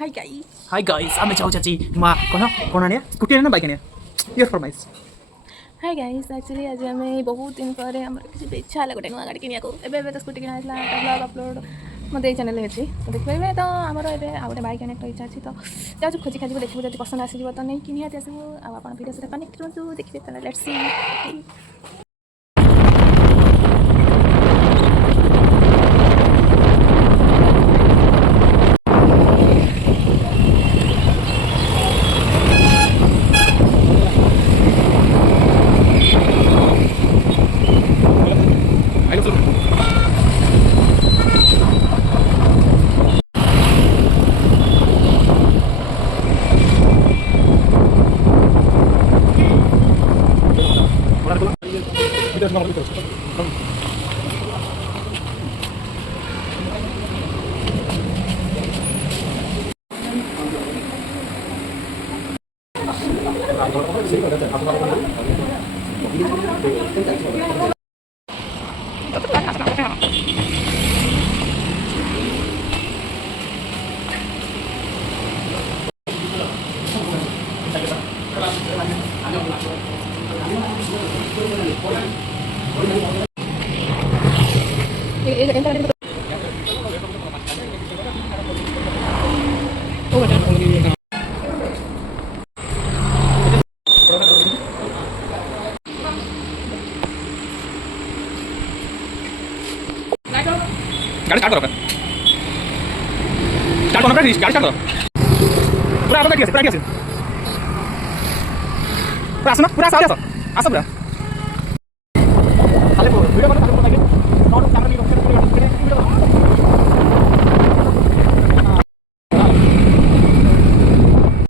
hi guys आमे चाहू चाची मा कोना ने स्कूटी ने बाइक ने योर फरमाइश हाय गाइस एक्चुअली आज आम बहुत दिन पर किसी इच्छा है गोटे नुआ गाड़ी किनिया को एबे तो स्कूटी किना ब्लॉग अपलोड मत चैनल अच्छी तो देखिए तो आमर ए गोटे बाइक आने इच्छा अच्छी तो जाऊँ खोजी खाजी देखिए जब पसंद आसीज तो नहीं कि निहाती आसबू आप वीडियो सहित कनेक्ट रुहतु देखिए लेट्स सी गाड़ी स्टार्ट करो स्टार्ट करो गाड़ी स्टार्ट करो पूरा आपका कैसे पूरा आसो ना पूरा आसो पूरा खाली वीडियो